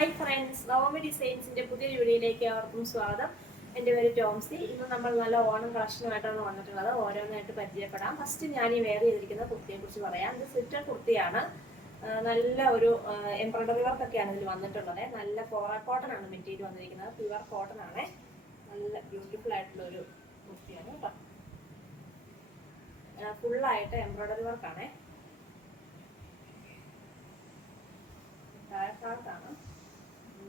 Hi friends Navami ഡിസൈൻസിന്റെ പുതിയ വീഡിയോയിലേക്ക് അവർക്കും സ്വാഗതം. എന്റെ പേര് ടോംസി. ഇന്ന് നമ്മൾ നല്ല ഓണം കളക്ഷനുമായിട്ടാണ് വന്നിട്ടുള്ളത്. ഓരോന്നായിട്ട് പരിചയപ്പെടാം. ഫസ്റ്റ് ഞാൻ ഈ വെയർ ചെയ്തിരിക്കുന്ന കുർത്തിയെ കുറിച്ച് പറയാം. ഇത് സിറ്റർ കുർത്തിയാണ്. നല്ല ഒരു എംബ്രോയ്ഡറി വർക്ക് ഒക്കെയാണ് ഇതിൽ വന്നിട്ടുള്ളത്. നല്ല കോറ കോട്ടൺ ആണ് മെറ്റീരിയൽ വന്നിരിക്കുന്നത്. പ്യുവർ കോട്ടൺ ആണ്. നല്ല ബ്യൂട്ടിഫുൾ ആയിട്ടുള്ള ഒരു കുർത്തിയാണ് കേട്ടോ. ഫുള്ളായിട്ട് എംബ്രോയ്ഡറി വർക്കാണ് താഴെഭാഗത്താണ്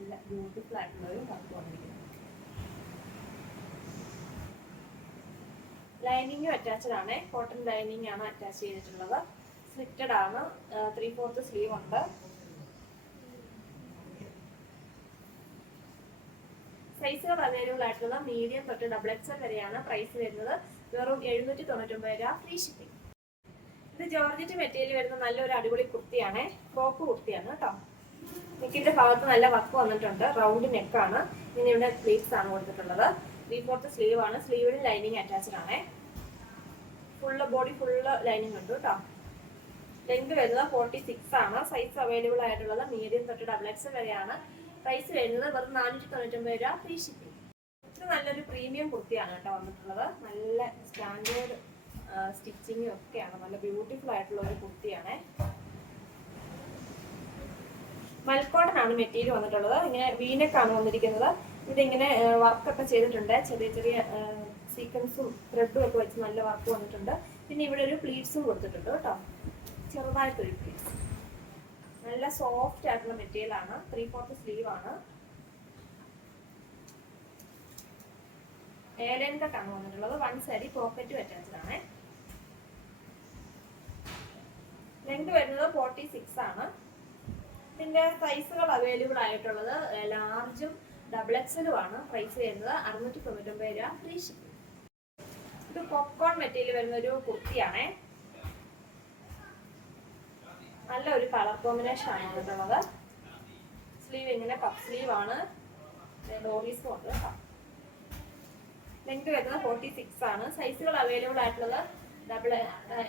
നല്ല ബ്യൂട്ടിഫുൾ ആയിട്ടുള്ള ഒരു വന്നിരിക്കുന്നത് ആണ്. കോട്ടൺ ലൈനിങ് ആണ് അറ്റാച്ച് ചെയ്തിട്ടുള്ളത്. സ്ലിറ്റഡ് ആണ്. ത്രീ ഫോർത്ത് സ്ലീവ് ഉണ്ട്. സൈസുകൾ അവൈലബിൾ ആയിട്ടുള്ള മീഡിയം തൊട്ട് ഡബിൾ വരെയാണ് പ്രൈസ് വരുന്നത്. വെറും എഴുന്നൂറ്റി തൊണ്ണൂറ്റൊമ്പത് രൂപ ഫ്രീ ഷിപ്പിംഗ് ഇത് ജോർജറ്റ് മെറ്റീരിയൽ വരുന്ന നല്ലൊരു അടിപൊളി കുർത്തിയാണ്. ഫ്രോക്ക് കുർത്തിയാണ് കേട്ടോ. നെക്കിന്റെ ഭാഗത്ത് നല്ല വർക്ക് വന്നിട്ടുണ്ട്. റൗണ്ട് നെക്കാണ് ഇങ്ങനെ ഇവിടെ സ്ലീവ്സ് ആണ് കൊടുത്തിട്ടുള്ളത്. ത്രീ ഫോർത്ത് സ്ലീവ് ആണ്. സ്ലീവിന് ലൈനിങ് അറ്റാച്ച്ഡ് ആണ്. ഫുള്ള് ബോഡി ഫുള്ള് ലൈനിങ് ഉണ്ട് കേട്ടോ ലെങ്ത് വരുന്നത് ഫോർട്ടി സിക്സ് ആണ്. സൈസ് അവൈലബിൾ ആയിട്ടുള്ളത് മീഡിയം തൊട്ട് ഡബിൾ എക്സ് വരെയാണ്. പ്രൈസ് വരുന്നത് വെറും നാനൂറ്റി തൊണ്ണൂറ്റൊമ്പത് രൂപ ഫ്രീ ഷിപ്പിംഗ് ഇത് നല്ലൊരു പ്രീമിയം കുർത്തിയാണ് കേട്ടോ വന്നിട്ടുള്ളത്. നല്ല സ്റ്റാൻഡേർഡ് സ്റ്റിച്ചിങ്ങും ഒക്കെയാണ്. നല്ല ബ്യൂട്ടിഫുൾ ആയിട്ടുള്ള ഒരു കുർത്തിയാണ്. മൽക്കോട്ടൻ ആണ് മെറ്റീരിയൽ വന്നിട്ടുള്ളത്. ഇങ്ങനെ വീനക്കാണ് വന്നിരിക്കുന്നത്. ഇതിങ്ങനെ വർക്കൊക്കെ ചെയ്തിട്ടുണ്ട്. ചെറിയ ചെറിയ സീക്വൻസും ത്രെഡും ഒക്കെ വെച്ച് നല്ല വർക്ക് വന്നിട്ടുണ്ട്. പിന്നെ ഇവിടെ ഒരു പ്ലീറ്റ്സും കൊടുത്തിട്ടുണ്ട് കേട്ടോ. ചെറുതായിട്ടൊരു പ്ലീറ്റ്സ് നല്ല സോഫ്റ്റ് ആയിട്ടുള്ള മെറ്റീരിയൽ ആണ്. ത്രീ ഫോർത്ത് സ്ലീവ് ആണ്. ഏലൻ വന്നിട്ടുള്ളത്. വൺ സൈഡ് പോക്കറ്റ് അറ്റാച്ച്ഡ് ആണ്. ലെങ്ത് വരുന്നത് ഫോർട്ടി സിക്സ് ആണ്. ഇതിന്റെ സൈസുകൾ അവൈലബിൾ ആയിട്ടുള്ളത് ലാർജും ഡബിൾ എക്സലും ആണ് പ്രൈസ് ചെയ്യുന്നത് അറുന്നൂറ്റി തൊണ്ണൂറ്റൊമ്പത് രൂപ ഫ്രീ ഷിപ്പിംഗ് ഇത് പോപ്കോൺ മെറ്റീരിയൽ വരുന്ന ഒരു കുർത്തിയാണേ. നല്ല ഒരു കളർ കോമ്പിനേഷൻ ആണ് വന്നിട്ടുള്ളത് സ്ലീവ് ഇങ്ങനെ കപ്പ് സ്ലീവ് ആണ്. ഡോറീസും ഉണ്ട് ലെങ്ത് വരുന്നത് ഫോർട്ടി സിക്സ് ആണ്. സൈസുകൾ അവൈലബിൾ ആയിട്ടുള്ളത്. ഡബിൾ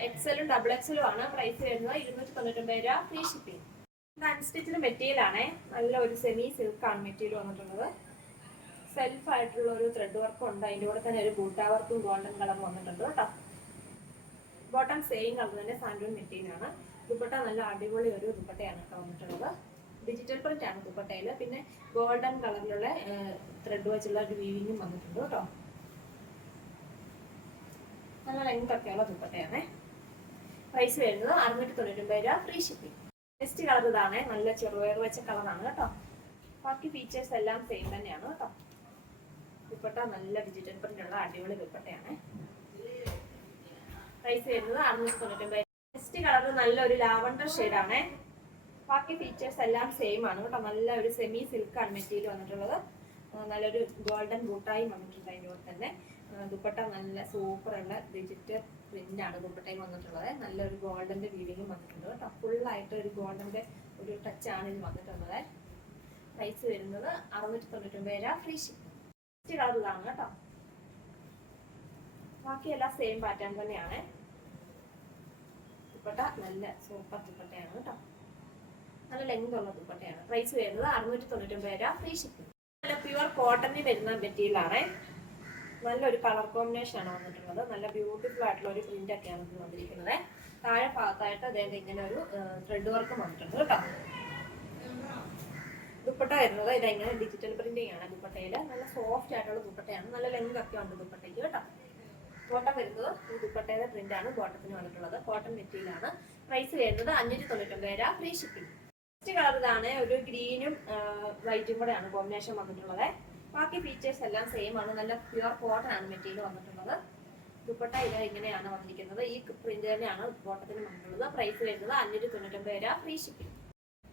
എക്സലും ഡബിൾ എക്സലും ആണ് പ്രൈസ് വരുന്നത്. ഇരുന്നൂറ്റി തൊണ്ണൂറ്റൊമ്പത് രൂപ ഫ്രീ ഷിപ്പിംഗ് ഇത് അൺസ്റ്റിച്ചിന് മെറ്റീരിയൽ ആണേ. നല്ല ഒരു സെമി സിൽക്ക് ആണ് മെറ്റീരിയൽ വന്നിട്ടുള്ളത്. സെൽഫ് ആയിട്ടുള്ള ഒരു ത്രെഡ് വർക്കും ഉണ്ട്. അതിന്റെ കൂടെ തന്നെ ഒരു ബൂട്ടാ വർക്കും ഗോൾഡൻ കളർ വന്നിട്ടുണ്ട് കേട്ടോ. ബോട്ടൺ സെയിം കളർ തന്നെ സാൻഡൂൺ മെറ്റീരിയൽ ആണ്. ദുപ്പട്ട നല്ല അടിപൊളി ഒരു ദുപ്പട്ടയാണ് കേട്ടോ വന്നിട്ടുള്ളത്. ഡിജിറ്റൽ പ്രിന്റ് ആണ് ദുപ്പട്ടയിൽ പിന്നെ ഗോൾഡൻ കളറിലുള്ള ത്രെഡ് വെച്ചുള്ള ഒരു വീവിങ്ങും വന്നിട്ടുണ്ട് കേട്ടോ. നല്ല ലെങ്ത് ഒക്കെയുള്ള ദുപ്പട്ടയാണേ. പ്രൈസ് വരുന്നത് അറുന്നൂറ്റി തൊണ്ണൂറ്റൊമ്പത് രൂപ. ഫ്രീ ഷിപ്പിംഗ് നെക്സ്റ്റ് കളർ ഇതാണ് നല്ല ചെറുപയർ വെച്ച കളറാണ് കേട്ടോ. ബാക്കി ഫീച്ചേഴ്സ് എല്ലാം സെയിം തന്നെയാണ് കേട്ടോ. ദുപ്പട്ട നല്ല ഡിജിറ്റൽ പ്രിന്റ് ഉള്ള അടിപൊളി ദുപ്പട്ടയാണ്. പ്രൈസ് വരുന്നത് അറുന്നൂറ്റി തൊണ്ണൂറ്റൊമ്പത്. നെക്സ്റ്റ് കളർ നല്ലൊരു ലാവണ്ടർ ആണ്. ബാക്കി ഫീച്ചേഴ്സ് എല്ലാം സെയിം ആണ് കേട്ടോ. നല്ല ഒരു സെമി സിൽക്കാണ് മെറ്റീരിയൽ വന്നിട്ടുള്ളത്. നല്ലൊരു ഗോൾഡൻ ബൂട്ടായി വന്നിട്ടുണ്ട് അതിന്റെ കൂടെ തന്നെ. ദുപ്പട്ട നല്ല സൂപ്പർ ഉള്ള ഡിജിറ്റൽ ആണ് ദുപ്പട്ടയിൽ വന്നിട്ടുള്ളത്. നല്ലൊരു ഗോൾഡന്റെ വീവിങ്ങും വന്നിട്ടുണ്ട് കേട്ടോ. ഫുള്ളായിട്ട് ഒരു ഗോൾഡന്റെ ഒരു ടച്ച് ആണ് ഇതിൽ വന്നിട്ടുള്ളത്. പ്രൈസ് വരുന്നത് അറുന്നൂറ്റി തൊണ്ണൂറ്റൊമ്പത് രൂപ. ഫ്രീ ഷിപ്പിംഗ് കളർ ഇതാണ് കേട്ടോ. ബാക്കിയെല്ലാം സെയിം പാറ്റേൺ തന്നെയാണ്. ദുപ്പട്ട നല്ല സൂപ്പർ ദുപ്പട്ടയാണ് കേട്ടോ. നല്ല ലെങ്ത് ഉള്ള ദുപ്പട്ടയാണ്. പ്രൈസ് വരുന്നത് അറുന്നൂറ്റി തൊണ്ണൂറ്റൊമ്പത് രൂപ. ഫ്രീ ഷിപ്പിംഗ് നല്ല പ്യുവർ കോട്ടണിൽ വരുന്ന മെറ്റീരിയൽ ആണ്. നല്ലൊരു കളർ കോമ്പിനേഷൻ ആണ് വന്നിട്ടുള്ളത്. നല്ല ബ്യൂട്ടിഫുൾ ആയിട്ടുള്ള ഒരു പ്രിന്റ് ഒക്കെയാണ് ഇത് വന്നിരിക്കുന്നത്. താഴെ ഭാഗത്തായിട്ട് അതായത് ഇങ്ങനെ ഒരു ത്രെഡ് വർക്ക് വന്നിട്ടുണ്ട് കേട്ടോ. ദുപ്പട്ട വരുന്നത് ഇതെങ്ങനെ ഡിജിറ്റൽ പ്രിന്റിംഗ് ആണ് ദുപ്പട്ടയിൽ നല്ല സോഫ്റ്റ് ആയിട്ടുള്ള ദുപ്പട്ടയാണ്. നല്ല ലെങ്ത് ഒക്കെ ഉണ്ട് ദുപ്പട്ടയ്ക്ക് കേട്ടോ. ബോട്ടം വരുന്നത് ഈ ദുപ്പട്ടയുടെ പ്രിന്റ് ആണ് ബോട്ടത്തിന് വന്നിട്ടുള്ളത്. കോട്ടൺ മെറ്റീരിയൽ ആണ് പ്രൈസ് വരുന്നത് അഞ്ഞൂറ്റി തൊണ്ണൂറ്റൊമ്പത് രൂപ ഫ്രീ ഷിപ്പിംഗ് നെക്സ്റ്റ് കളർ ഇതാണ് ഒരു ഗ്രീനും വൈറ്റും കൂടെയാണ് കോമ്പിനേഷൻ വന്നിട്ടുള്ളത്. ബാക്കി ഫീച്ചേഴ്സ് എല്ലാം സെയിം ആണ്. നല്ല പ്യുവർ കോട്ടൺ ആണ് മെറ്റീരിയൽ വന്നിട്ടുള്ളത്. ദുപ്പട്ട ഇത് ഇങ്ങനെയാണ് വന്നിരിക്കുന്നത്. ഈ പ്രിന്റ് തന്നെയാണ് ബോട്ടത്തിന് വന്നിട്ടുള്ളത്. പ്രൈസ് വരുന്നത് അഞ്ഞൂറ്റി തൊണ്ണൂറ്റൊമ്പത് രൂപ free shipping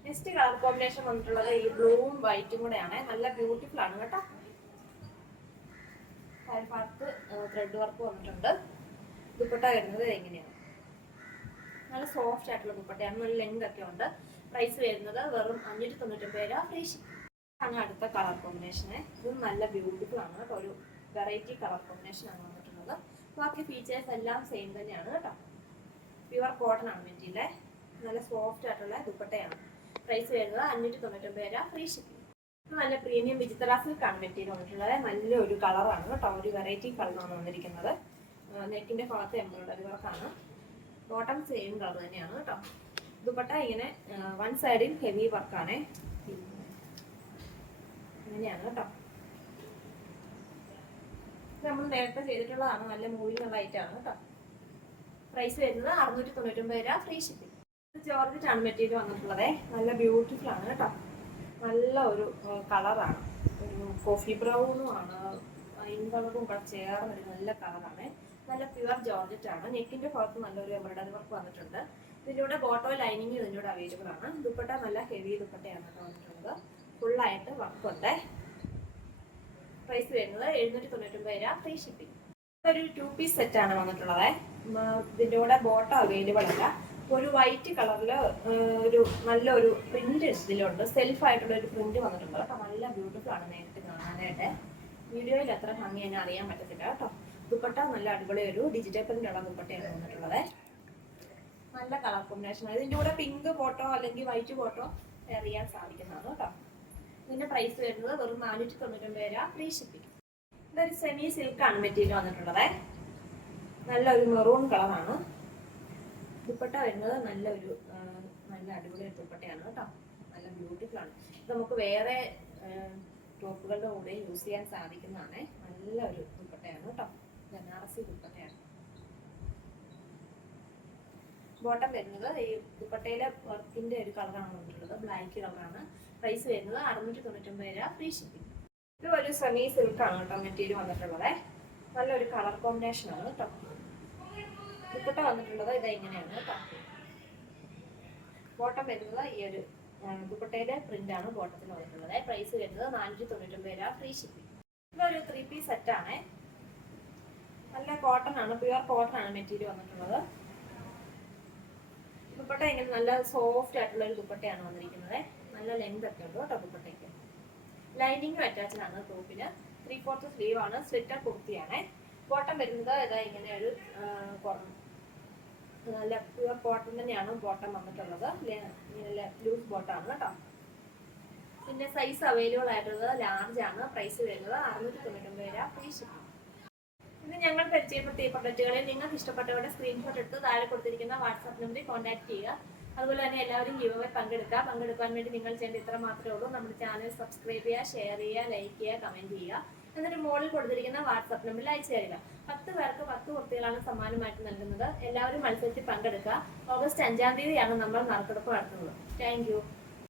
next colour combination വന്നിട്ടുള്ളത് ഈ ബ്ലൂവും വൈറ്റും കൂടെയാണ്. നല്ല ബ്യൂട്ടിഫുൾ ആണ് കേട്ടോ. ഭാഗത്ത് ത്രെഡ് വർക്ക് വന്നിട്ടുണ്ട്. ദുപ്പട്ട വരുന്നത് എങ്ങനെയാണ് നല്ല സോഫ്റ്റ് ആയിട്ടുള്ള ദുപ്പട്ടയാണ്. നല്ല ലെങ്ത് ഒക്കെ ഉണ്ട്. പ്രൈസ് വരുന്നത് വെറും അഞ്ഞൂറ്റി തൊണ്ണൂറ്റൊമ്പത് രൂപ ഫ്രീ ഷിപ്പിംഗ് ആണ് അടുത്ത കളർ കോമ്പിനേഷൻ ഇതും നല്ല ബ്യൂട്ടിഫുൾ ആണ് കേട്ടോ. ഒരു വെറൈറ്റി കളർ കോമ്പിനേഷൻ ആണ് വന്നിട്ടുള്ളത്. ബാക്കി ഫീച്ചേഴ്സ് എല്ലാം സെയിം തന്നെയാണ് കേട്ടോ. പ്യുവർ കോട്ടൺ ആണ് മെറ്റീരിയൽ നല്ല സോഫ്റ്റ് ആയിട്ടുള്ള ദുപ്പട്ടയാണ്. പ്രൈസ് വരുന്നത് അഞ്ഞൂറ്റി തൊണ്ണൂറ്റൊമ്പത് രൂപ ഫ്രീ ഷിപ്പിംഗ് നല്ല പ്രീമിയം വിചിത്ര സിൽക്കാണ് മെറ്റീരിയൽ വന്നിട്ടുള്ളത്. നല്ലൊരു കളറാണ് കേട്ടോ. ഒരു വെറൈറ്റി കളറാണ് വന്നിരിക്കുന്നത്. നെക്കിന്റെ ഭാഗത്ത് എംബ്രോയിഡറി വർക്കാണ് ബോട്ടം സെയിം കളർ തന്നെയാണ് കേട്ടോ. ദുപ്പട്ട ഇങ്ങനെ വൺ സൈഡിൽ ഹെവി വർക്കാണ് ഇങ്ങനെയാണ് കേട്ടോ നമ്മൾ നേരത്തെ ചെയ്തിട്ടുള്ളതാണ് നല്ല മൂവിങ് ഉള്ള ഐറ്റം ആണ് കേട്ടോ പ്രൈസ് വരുന്നത് അറുന്നൂറ്റി തൊണ്ണൂറ്റൊമ്പത് രൂപ ഫ്രീ ഷിപ്പിംഗ് ജോർജറ്റ് ആണ് മെറ്റീരിയൽ വന്നിട്ടുള്ളത്. നല്ല ബ്യൂട്ടിഫുൾ ആണ് കേട്ടോ നല്ല ഒരു കളറാണ് ഒരു കോഫി ബ്രൗണും ആണ്. വൈൻ കളറും കൂടെ ചേർന്ന ഒരു നല്ല കളറാണ് നല്ല പ്യുവർ ജോർജറ്റ് ആണ്. നെക്കിന്റെ ഭാഗത്ത് നല്ലൊരു എംബ്രോയിഡറി വർക്ക് വന്നിട്ടുണ്ട്. ഇതിലൂടെ ബോട്ടോ ലൈനിങ് ഇതിലൂടെ അവൈലബിൾ ആണ്. ദുപ്പട്ട നല്ല ഹെവി ദുപ്പട്ടയാണ് കേട്ടോ ഫുള്ളായിട്ട് വർക്കുണ്ട് പ്രൈസ് വരുന്നത് എഴുന്നൂറ്റി തൊണ്ണൂറ്റൊമ്പത് രൂപ ഫ്രീ ഷിപ്പിംഗ് ഒരു ടു പീസ് സെറ്റ് ആണ് വന്നിട്ടുള്ളത്. ഇതിന്റെ കൂടെ ബോട്ടം അവൈലബിൾ അല്ല. ഒരു വൈറ്റ് കളറിൽ ഒരു നല്ലൊരു പ്രിന്റ് ഇതിലുണ്ട്. സെൽഫ് ആയിട്ടുള്ള ഒരു പ്രിന്റ് വന്നിട്ടുണ്ട്. കേട്ടോ നല്ല ബ്യൂട്ടിഫുൾ ആണ് നേരിട്ട് കാണാനായിട്ട്. വീഡിയോയിൽ അത്ര ഭംഗി തന്നെ അറിയാൻ പറ്റത്തില്ല കേട്ടോ. ദുപ്പട്ട നല്ല അടിപൊളി ഒരു ഡിജിറ്റൽ പ്രിന്റ് ഉള്ള ദുപ്പട്ടയാണ് വന്നിട്ടുള്ളത്. നല്ല കളർ കോമ്പിനേഷൻ ഇതിന്റെ കൂടെ പിങ്ക് ഫോട്ടോ അല്ലെങ്കിൽ വൈറ്റ് ഫോട്ടോ അറിയാൻ ഇതിന്റെ പ്രൈസ് വരുന്നത് വെറും നാനൂറ്റി തൊണ്ണൂറ്റൊമ്പത് രൂപ ഫ്രീ ഷിപ്പിംഗ് ഇതൊരു സെമി സിൽക്കാണ് മെറ്റീരിയൽ വന്നിട്ടുള്ളത്. നല്ലൊരു മെറൂൺ കളറാണ് ദുപ്പട്ട വരുന്നത് നല്ലൊരു നല്ല അടിപൊളി ദുപ്പട്ടയാണ് കേട്ടോ. നല്ല ബ്യൂട്ടിഫുൾ ആണ്. ഇത് നമുക്ക് വേറെ ടോപ്പുകളുടെ കൂടെ യൂസ് ചെയ്യാൻ സാധിക്കുന്നതാണ്. നല്ലൊരു ദുപ്പട്ടയാണ് കേട്ടോ. ബനാറസി ദുപ്പട്ടയാണ്. ബോട്ടം വരുന്നത് ഈ ദുപ്പട്ടയിലെ വർക്കിന്റെ ഒരു കളറാണ് വന്നിട്ടുള്ളത് ബ്ലാക്ക് കളറാണ് പ്രൈസ് വരുന്നത് അറുന്നൂറ്റി തൊണ്ണൂറ്റൊമ്പത് രൂപ ഫ്രീ ഷിപ്പിംഗ് ഇത് ഒരു സെമി സിൽക്കാണ് കേട്ടോ മെറ്റീരിയൽ വന്നിട്ടുള്ളത്. നല്ലൊരു കളർ കോമ്പിനേഷൻ ആണ് കേട്ടോ. ദുപ്പട്ട വന്നിട്ടുള്ളത് ഇത് ഇങ്ങനെയാണ് കേട്ടോ? ബോട്ടം വരുന്നത് ഈ ഒരു ദുപ്പട്ടയിലെ പ്രിന്റ് ആണ് ബോട്ടത്തിൽ വന്നിട്ടുള്ളത്. പ്രൈസ് വരുന്നത് നാനൂറ്റി തൊണ്ണൂറ്റൊമ്പത് രൂപ ഫ്രീ ഷിപ്പിംഗ് ഇതൊരു ത്രീ പീസ് സെറ്റ് ആണ്. നല്ല കോട്ടൺ ആണ് പ്യുവർ കോട്ടൺ ആണ് മെറ്റീരിയൽ വന്നിട്ടുള്ളത്. ദുപ്പട്ട ഇങ്ങനെ നല്ല സോഫ്റ്റ് ആയിട്ടുള്ള ഒരു ദുപ്പട്ടയാണ് വന്നിരിക്കുന്നത്. നല്ല ലെങ്ത് ഒക്കെ ഉണ്ട് കേട്ടോ ദുപ്പട്ടയ്ക്ക്. ലൈനിങ്ങും അറ്റാച്ച്ഡ് ആണ് ടോപ്പിന് ത്രീ ഫോർത്ത് സ്ലീവ് ആണ്. സ്ലിറ്റർ കുർത്തിയാണ്. ബോട്ടം വരുന്നത് ഇതാ ഇങ്ങനെ ഒരു നല്ല പ്യുവർ കോട്ടൺ തന്നെയാണ് ബോട്ടം വന്നിട്ടുള്ളത്. ഇങ്ങനെ ലൂസ് ബോട്ടാണ് കേട്ടോ. പിന്നെ സൈസ് അവൈലബിൾ ആയിട്ടുള്ളത് ലാർജ് ആണ്. പ്രൈസ് വരുന്നത് അറുന്നൂറ്റി തൊണ്ണൂറ്റൊമ്പത് രൂപ. ഫ്രീ ഷിപ്പിംഗ് ഇത് ഞങ്ങൾ പരിചയപ്പെടുത്തിയ പ്രൊഡക്റ്റുകളിൽ നിങ്ങൾക്ക് ഇഷ്ടപ്പെട്ടവരുടെ സ്ക്രീൻഷോട്ട് എടുത്ത് താഴെ കൊടുത്തിരിക്കുന്ന വാട്സാപ്പ് നമ്പറിൽ കോൺടാക്ട് ചെയ്യുക. അതുപോലെ തന്നെ എല്ലാവരും ഗീവേ പങ്കെടുക്കുക പങ്കെടുക്കാൻ വേണ്ടി നിങ്ങൾ ചെയ്യേണ്ട ഇത്ര മാത്രമേ ഉള്ളൂ. നമ്മുടെ ചാനൽ സബ്സ്ക്രൈബ് ചെയ്യുക ഷെയർ ചെയ്യുക ലൈക്ക് ചെയ്യുക കമന്റ് ചെയ്യുക. എന്നിട്ട് മുകളിൽ കൊടുത്തിരിക്കുന്ന വാട്സാപ്പ് നമ്പറിൽ അയച്ചു തരിക. പത്ത് പേർക്ക് പത്ത് കുർത്തികളാണ് സമ്മാനമായിട്ട് നൽകുന്നത്. എല്ലാവരും മത്സരത്തിൽ പങ്കെടുക്കുക. ഓഗസ്റ്റ് അഞ്ചാം തീയതിയാണ് നമ്മൾ നറുക്കെടുപ്പ് നടത്തുന്നത്. താങ്ക്